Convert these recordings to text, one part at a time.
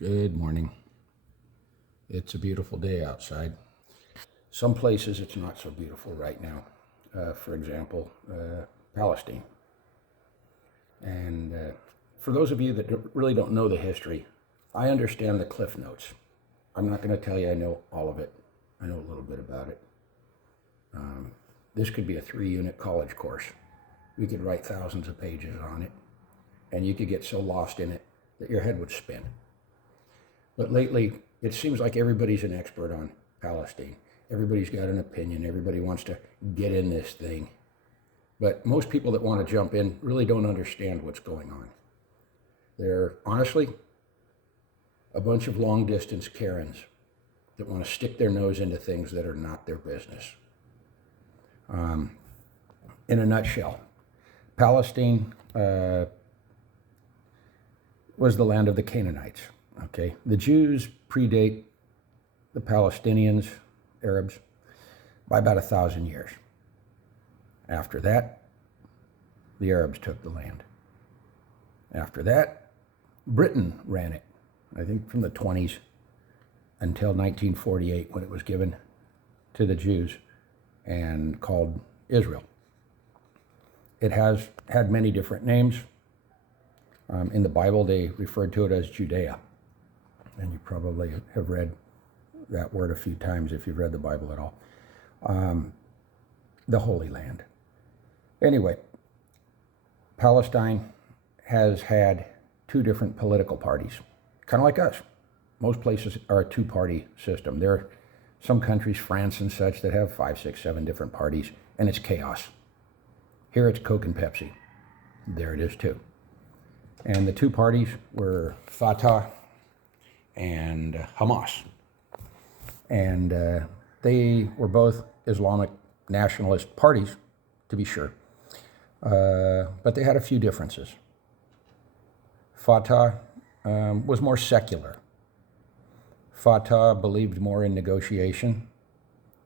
Good morning. It's a beautiful day outside. Some places it's not so beautiful right now. For example, Palestine. And for those of you that really don't know the history, I understand the cliff notes. I'm not going to tell you I know all of it. I know a little bit about it. This could be a 3-unit college course. We could write thousands of pages on it, and you could get so lost in it that your head would spin. But lately, it seems like everybody's an expert on Palestine. Everybody's got an opinion. Everybody wants to get in this thing. But most people that want to jump in really don't understand what's going on. They're, honestly, a bunch of long-distance Karens that want to stick their nose into things that are not their business. In a nutshell, Palestine was the land of the Canaanites. Okay, the Jews predate the Palestinians, Arabs, by about 1,000 years. After that, the Arabs took the land. After that, Britain ran it, I think from the 20s until 1948, when it was given to the Jews and called Israel. It has had many different names. In the Bible, they referred to it as Judea. And you probably have read that word a few times if you've read the Bible at all. The Holy Land. Anyway, Palestine has had 2 different political parties, kind of like us. Most places are a 2-party system. There are some countries, France and such, that have 5, 6, 7 different parties, and it's chaos. Here it's Coke and Pepsi. There it is too. And the 2 parties were Fatah and Hamas. And they were both Islamic nationalist parties, to be sure. But they had a few differences. Fatah was more secular. Fatah believed more in negotiation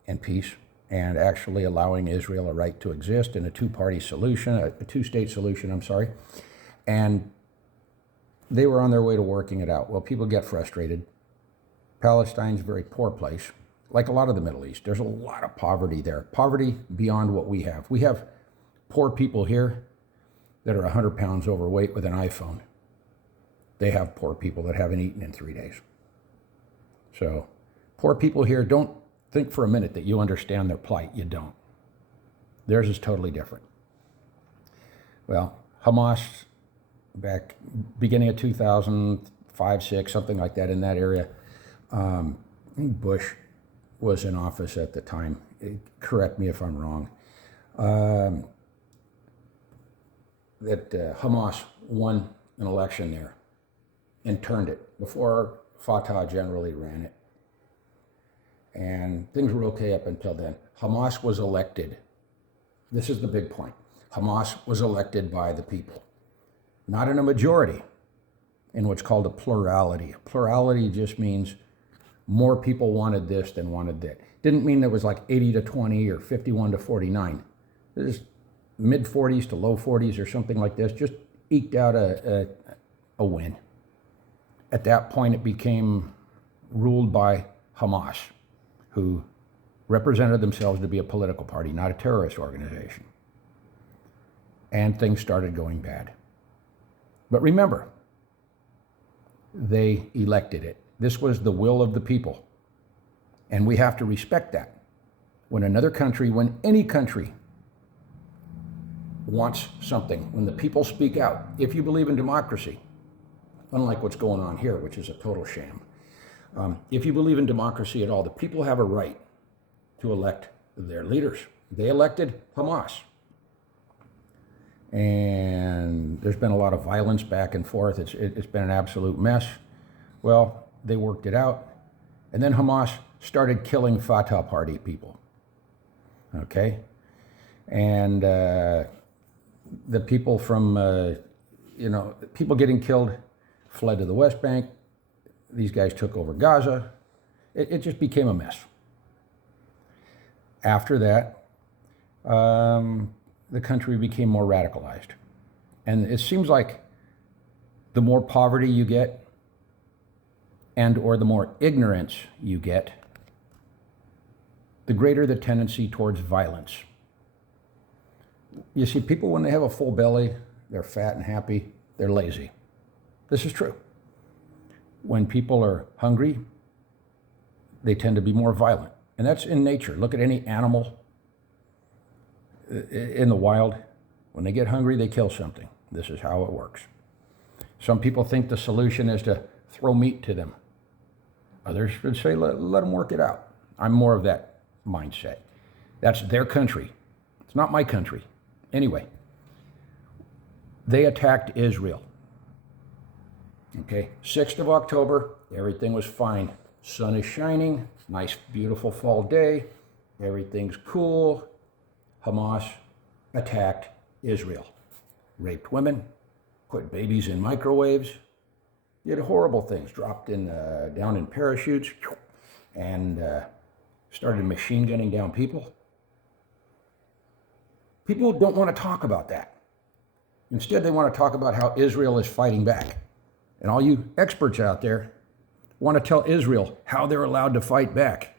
and peace and actually allowing Israel a right to exist in a 2-party solution, a 2-state solution, I'm sorry. And they were on their way to working it out. Well, people get frustrated. Palestine's a very poor place, like a lot of the Middle East. There's a lot of poverty there, poverty beyond what we have. We have poor people here that are 100 pounds overweight with an iPhone. They have poor people that haven't eaten in 3 days. So poor people here, don't think for a minute that you understand their plight. You don't. Theirs is totally different. Well, Hamas, back beginning of 2005, 6, something like that, in that area. I think Bush was in office at the time. Correct me if I'm wrong. That Hamas won an election there and turned it before Fatah generally ran it. And things were okay up until then. Hamas was elected. This is the big point. Hamas was elected by the people. Not in a majority, in what's called a plurality. A plurality just means more people wanted this than wanted that. Didn't mean there was like 80 to 20 or 51 to 49. There's mid 40s to low 40s or something like this, just eked out a win. At that point, it became ruled by Hamas, who represented themselves to be a political party, not a terrorist organization. And things started going bad. But remember, they elected it. This was the will of the people. And we have to respect that. When another country, when any country wants something, when the people speak out, if you believe in democracy, unlike what's going on here, which is a total sham, if you believe in democracy at all, the people have a right to elect their leaders. They elected Hamas. And there's been a lot of violence back and forth. It's been an absolute mess. Well, they worked it out. And then Hamas started killing Fatah party people. Okay? And the people from, people getting killed fled to the West Bank. These guys took over Gaza. It just became a mess. After that, the country became more radicalized. And it seems like the more poverty you get, and or the more ignorance you get, the greater the tendency towards violence. You see, people, when they have a full belly, they're fat and happy, they're lazy. This is true. When people are hungry, they tend to be more violent. And that's in nature. Look at any animal in the wild. When they get hungry, they kill something. This is how it works. Some people think the solution is to throw meat to them. Others would say, let them work it out. I'm more of that mindset. That's their country. It's not my country. Anyway, they attacked Israel. Okay, 6th of October, everything was fine. Sun is shining, nice, beautiful fall day. Everything's cool. Hamas attacked Israel. Raped women, put babies in microwaves, did horrible things, dropped down in parachutes, and started machine gunning down people. People don't want to talk about that. Instead, they want to talk about how Israel is fighting back. And all you experts out there want to tell Israel how they're allowed to fight back.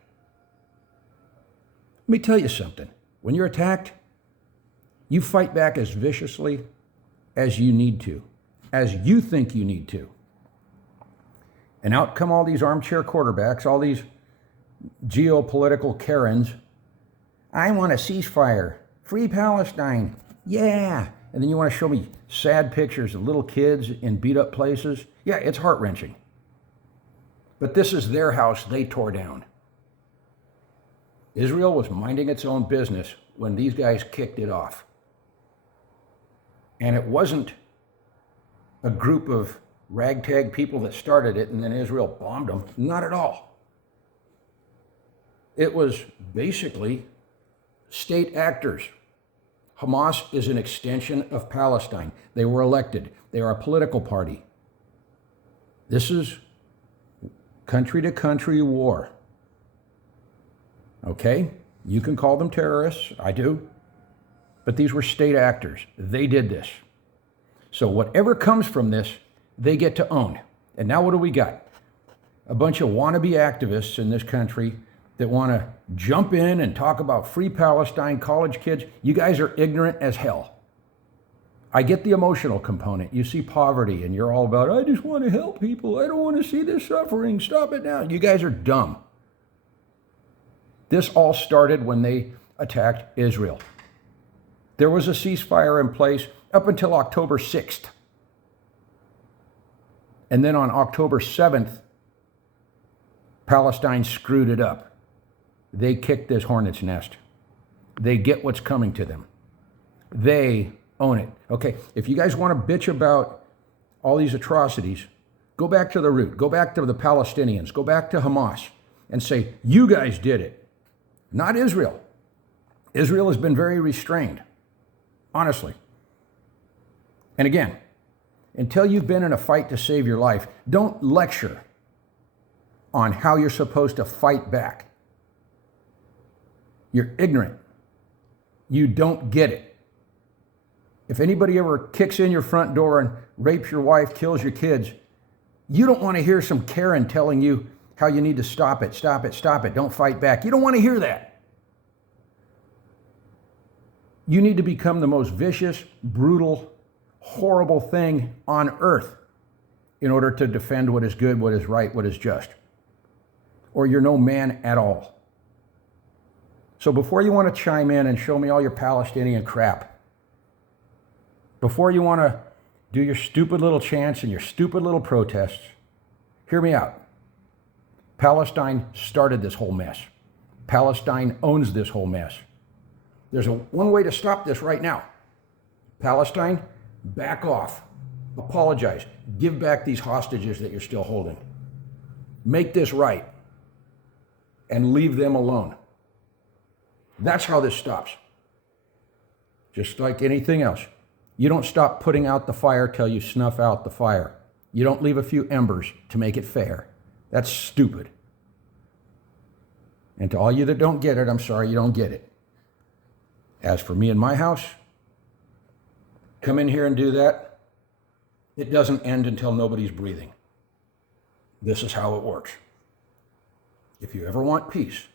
Let me tell you something. When you're attacked, you fight back as viciously as you need to, as you think you need to. And out come all these armchair quarterbacks, all these geopolitical Karens. I want a ceasefire. Free Palestine. Yeah. And then you want to show me sad pictures of little kids in beat up places. Yeah, it's heart-wrenching. But this is their house they tore down. Israel was minding its own business when these guys kicked it off. And it wasn't a group of ragtag people that started it and then Israel bombed them. Not at all. It was basically state actors. Hamas is an extension of Palestine. They were elected. They are a political party. This is country-to-country war. Okay? You can call them terrorists. I do. But these were state actors. They did this. So whatever comes from this, they get to own. And now what do we got? A bunch of wannabe activists in this country that want to jump in and talk about free Palestine, college kids. You guys are ignorant as hell. I get the emotional component. You see poverty and you're all about, I just want to help people. I don't want to see this suffering. Stop it now. You guys are dumb. This all started when they attacked Israel. There was a ceasefire in place up until October 6th. And then on October 7th, Palestine screwed it up. They kicked this hornet's nest. They get what's coming to them. They own it. Okay, if you guys want to bitch about all these atrocities, go back to the root. Go back to the Palestinians. Go back to Hamas and say, you guys did it, not Israel. Israel has been very restrained, honestly. And again, until you've been in a fight to save your life, don't lecture on how you're supposed to fight back. You're ignorant. You don't get it. If anybody ever kicks in your front door and rapes your wife, kills your kids, you don't want to hear some Karen telling you how you need to stop it, stop it, stop it, don't fight back. You don't want to hear that. You need to become the most vicious, brutal, horrible thing on earth in order to defend what is good, what is right, what is just. Or you're no man at all. So before you want to chime in and show me all your Palestinian crap, before you want to do your stupid little chants and your stupid little protests, hear me out. Palestine started this whole mess. Palestine owns this whole mess. There's one way to stop this right now. Palestine, back off. Apologize. Give back these hostages that you're still holding. Make this right. And leave them alone. That's how this stops. Just like anything else. You don't stop putting out the fire till you snuff out the fire. You don't leave a few embers to make it fair. That's stupid. And to all you that don't get it, I'm sorry you don't get it. As for me and my house, come in here and do that. It doesn't end until nobody's breathing. This is how it works. If you ever want peace,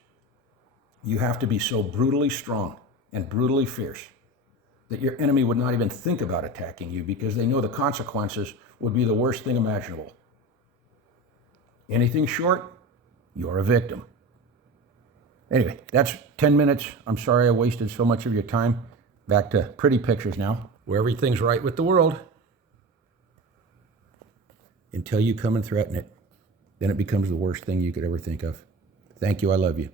you have to be so brutally strong and brutally fierce that your enemy would not even think about attacking you because they know the consequences would be the worst thing imaginable. Anything short, you're a victim. Anyway, that's 10 minutes. I'm sorry I wasted so much of your time. Back to pretty pictures now, where everything's right with the world until you come and threaten it. Then it becomes the worst thing you could ever think of. Thank you. I love you.